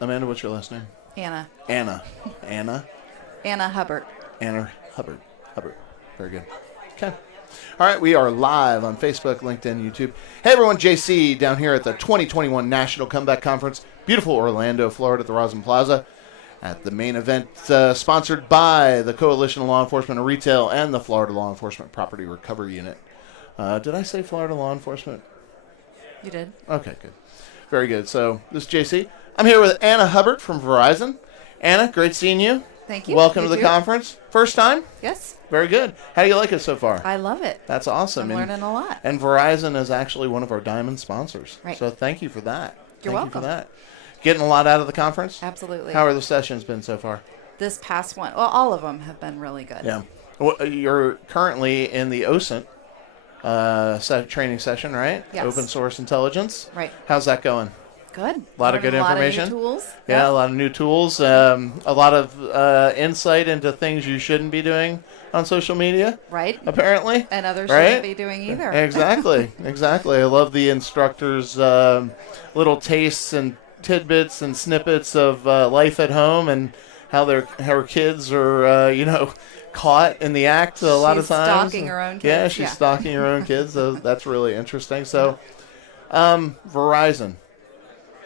Amanda, what's your last name? Anna. Anna. Anna Hubbard. Anna Hubbard. Very good. Okay. All right, we are live on Facebook, LinkedIn, YouTube. Hey, everyone, JC down here at the 2021 National Comeback Conference. Beautiful Orlando, Florida at the Rosin Plaza. At the main event sponsored by the Coalition of Law Enforcement and Retail and the Florida Law Enforcement Property Recovery Unit. Did I say Florida Law Enforcement? You did. Okay, good. Very good. So this is JC. I'm here with Anna Hubbard from Verizon. Anna, great seeing you. Thank you. Welcome You to the too. conference. First time? Yes. Very good. How do you like it so far? I love it. That's awesome. I'm learning a lot. And Verizon is actually one of our diamond sponsors. Right. So thank you for that. You're Thank you welcome. for that. Getting a lot out of the conference? Absolutely. How are the sessions been so far? This past one, well, all of them have been really good. Yeah. Well, you're currently in the OSINT training session, right? Yes. Open Source Intelligence. Right. how's that going? Good. A lot of good information. A lot of new tools. Yeah, a lot of new tools. A lot of insight into things you shouldn't be doing on social media. Right. Apparently. And others right? shouldn't be doing either. Exactly. I love the instructors' little tastes and tidbits and snippets of life at home and how her kids are, caught in the act a lot of times. She's stalking her own kids. Yeah, she's stalking her own kids. So that's really interesting. So, Verizon.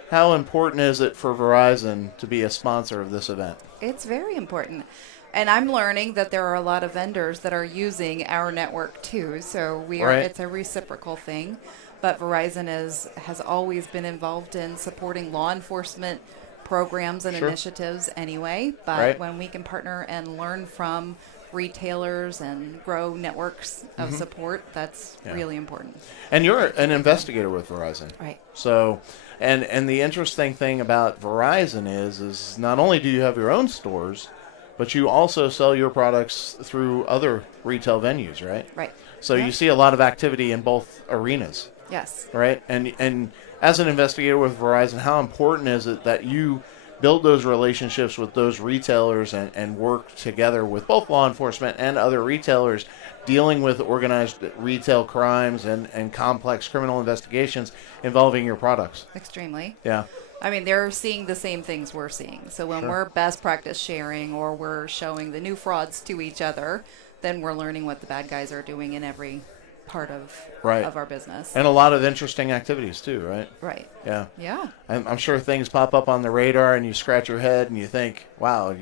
How important is it for Verizon to be a sponsor of this event? It's very important. And I'm learning that there are a lot of vendors that are using our network too. So it's a reciprocal thing. But Verizon has always been involved in supporting law enforcement programs and initiatives anyway. But when we can partner and learn from retailers and grow networks of support, that's really important. And you're an investigator with Verizon. Right. So, and the interesting thing about Verizon is not only do you have your own stores, but you also sell your products through other retail venues, right? Right. So you see a lot of activity in both arenas. Yes. Right? And as an investigator with Verizon, how important is it that you build those relationships with those retailers and work together with both law enforcement and other retailers dealing with organized retail crimes and complex criminal investigations involving your products? Extremely. Yeah. I mean, they're seeing the same things we're seeing. So when we're best practice sharing or we're showing the new frauds to each other, then we're learning what the bad guys are doing in every part of our business. And a lot of interesting activities too, right? Right. Yeah. Yeah. I'm sure things pop up on the radar and you scratch your head and you think, wow,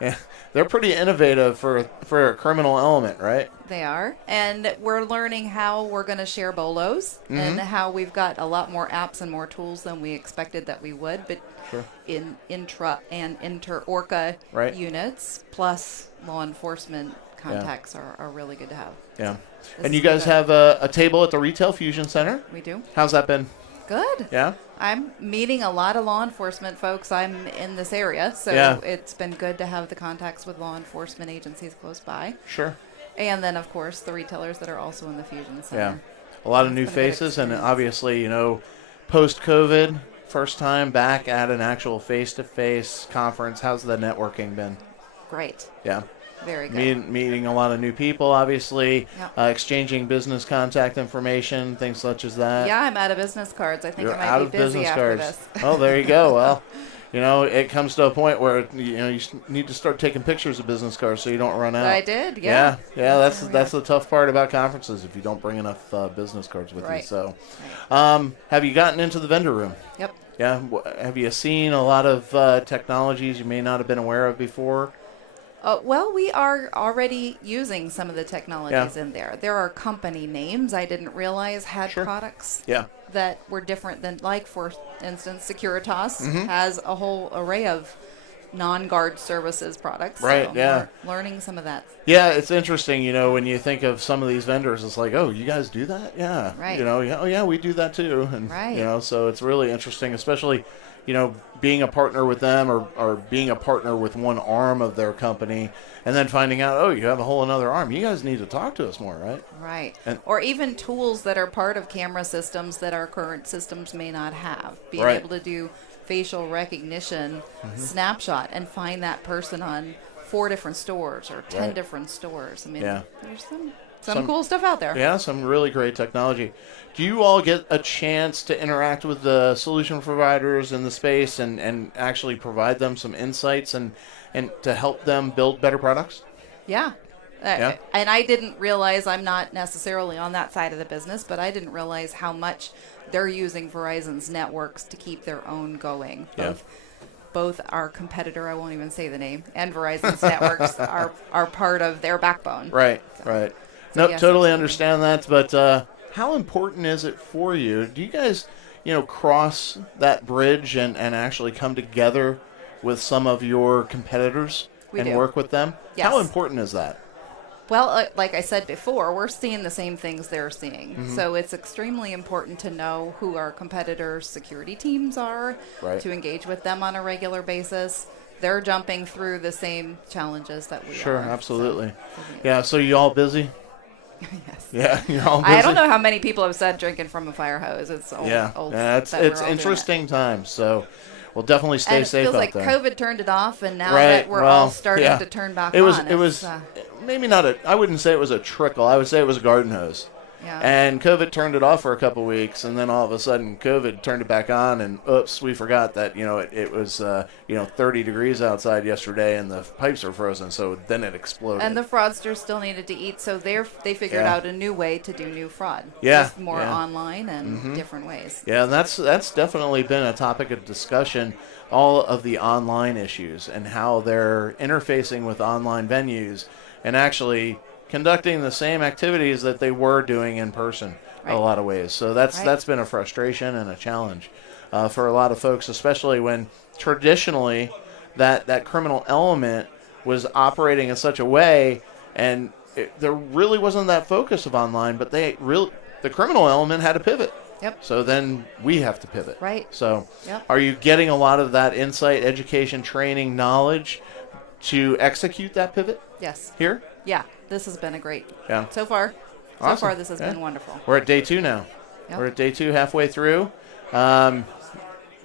yeah, they're pretty innovative for a criminal element, right? They are. And we're learning how we're going to share BOLOs and how we've got a lot more apps and more tools than we expected that we would. But in intra and inter-ORCA units, plus law enforcement contacts are really good to have. Yeah. And you guys have a table at the Retail Fusion Center? We do. How's that been? Good. Yeah? I'm meeting a lot of law enforcement folks. I'm in this area, so it's been good to have the contacts with law enforcement agencies close by. Sure. And then, of course, the retailers that are also in the Fusion Center. Yeah. A lot of new faces, and obviously, post-COVID, first time back at an actual face-to-face conference. How's the networking been? Great. Yeah. Very good. Meeting a lot of new people, obviously, exchanging business contact information, things such as that. Yeah, I'm out of business cards. I think You're I out might of be busy business after cards. this. Oh, there you go. Well, it comes to a point where you need to start taking pictures of business cards so you don't run out. I did. Yeah. Yeah. That's the tough part about conferences if you don't bring enough business cards with you. So, have you gotten into the vendor room? Yep. Yeah. Have you seen a lot of technologies you may not have been aware of before? Well, we are already using some of the technologies in there. There are company names I didn't realize had products that were different than, like, for instance, Securitas has a whole array of non-guard services products. Right, so yeah. We're learning some of that. Yeah, it's interesting, when you think of some of these vendors, it's like, oh, you guys do that? Yeah. Right. Oh, yeah, we do that too. And, so it's really interesting, especially, being a partner with them or being a partner with one arm of their company and then finding out, oh, you have a whole another arm. You guys need to talk to us more, right? Right. Or even tools that are part of camera systems that our current systems may not have. Being able to do facial recognition snapshot and find that person on 4 different stores or 10 different stores. I mean, there's some some cool stuff out there. Yeah, some really great technology. Do you all get a chance to interact with the solution providers in the space and actually provide them some insights and to help them build better products? Yeah. Yeah. And I didn't realize, I'm not necessarily on that side of the business, but I didn't realize how much they're using Verizon's networks to keep their own going. Both our competitor, I won't even say the name, and Verizon's networks are part of their backbone. Right, So, right. so No, yes, totally absolutely. understand that. But how important is it for you? Do you guys, cross that bridge and actually come together with some of your competitors We and do. work with them? Yes. How important is that? Well, like I said before, we're seeing the same things they're seeing. So it's extremely important to know who our competitors' security teams are, Right. to engage with them on a regular basis. They're jumping through the same challenges that we are. Sure, absolutely. So, Yeah, so you all busy? yes. Yeah, you're all busy? I don't know how many people have said drinking from a fire hose. It's old. Old it's that we're it's all doing it. interesting times. So we'll definitely stay And it safe feels out like there. COVID turned it off, and now Right, that we're well, all starting yeah. to turn back It was on. it was maybe not I wouldn't say it was a trickle. I would say it was a garden hose. yeah. And COVID turned it off for a couple weeks, and then all of a sudden COVID turned it back on, and oops, we forgot that it was 30 degrees outside yesterday, and the pipes are frozen. So then it exploded. And the fraudsters still needed to eat, so they figured Yeah. out a new way to do new fraud. Yeah, Just more yeah. online and different ways. Yeah, and that's definitely been a topic of discussion. All of the online issues and how they're interfacing with online venues and actually conducting the same activities that they were doing in person in a Right. lot of ways. So that's been a frustration and a challenge for a lot of folks, especially when traditionally that criminal element was operating in such a way, and there really wasn't that focus of online, but the criminal element had to pivot. Yep. So then we have to pivot. Right. So Yep. are you getting a lot of that insight, education, training, knowledge to execute that pivot Yes. here? Yeah. This has been a great. Yeah. So far. So Awesome. far, this has Yeah. been wonderful. We're at day 2 now. Yep. We're at day 2, halfway through.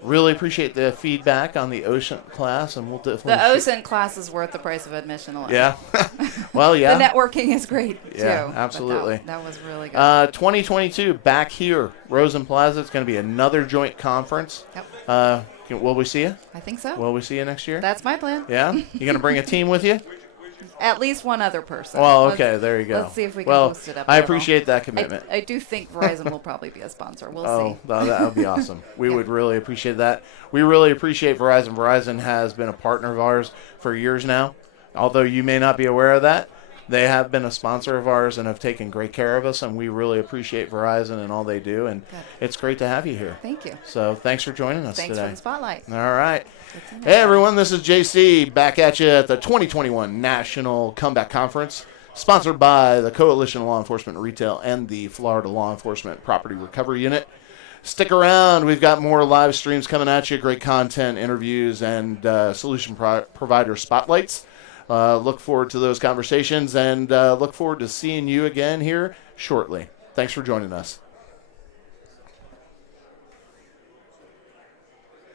Really appreciate the feedback on the OSINT class, and we'll definitely... The OSINT class is worth the price of admission alone. Yeah. Well, yeah. The networking is great, Yeah, too. absolutely. But that was really good. 2022, back here, Rosen Plaza. It's going to be another joint conference. Yep. Will we see you? I think so. Will we see you next year? That's my plan. Yeah? You going to bring a team with you? At least one other person. Well, Let's- okay, there you go. Let's see if we can well, boost it up a I little. appreciate that commitment. I do think Verizon will probably be a sponsor. We'll Oh, see. that would be awesome. We Yeah. would really appreciate that. We really appreciate Verizon. Verizon has been a partner of ours for years now. Although you may not be aware of that, they have been a sponsor of ours and have taken great care of us, and we really appreciate Verizon and all they do, and Good. it's great to have you here. Thank you. So thanks for joining us Thanks today. for the spotlight. All right. Good to know. Hey, everyone, this is JC back at you at the 2021 National Comeback Conference, sponsored by the Coalition of Law Enforcement Retail and the Florida Law Enforcement Property Recovery Unit. Stick around. We've got more live streams coming at you, great content, interviews, and solution provider spotlights. Look forward to those conversations and look forward to seeing you again here shortly. Thanks for joining us.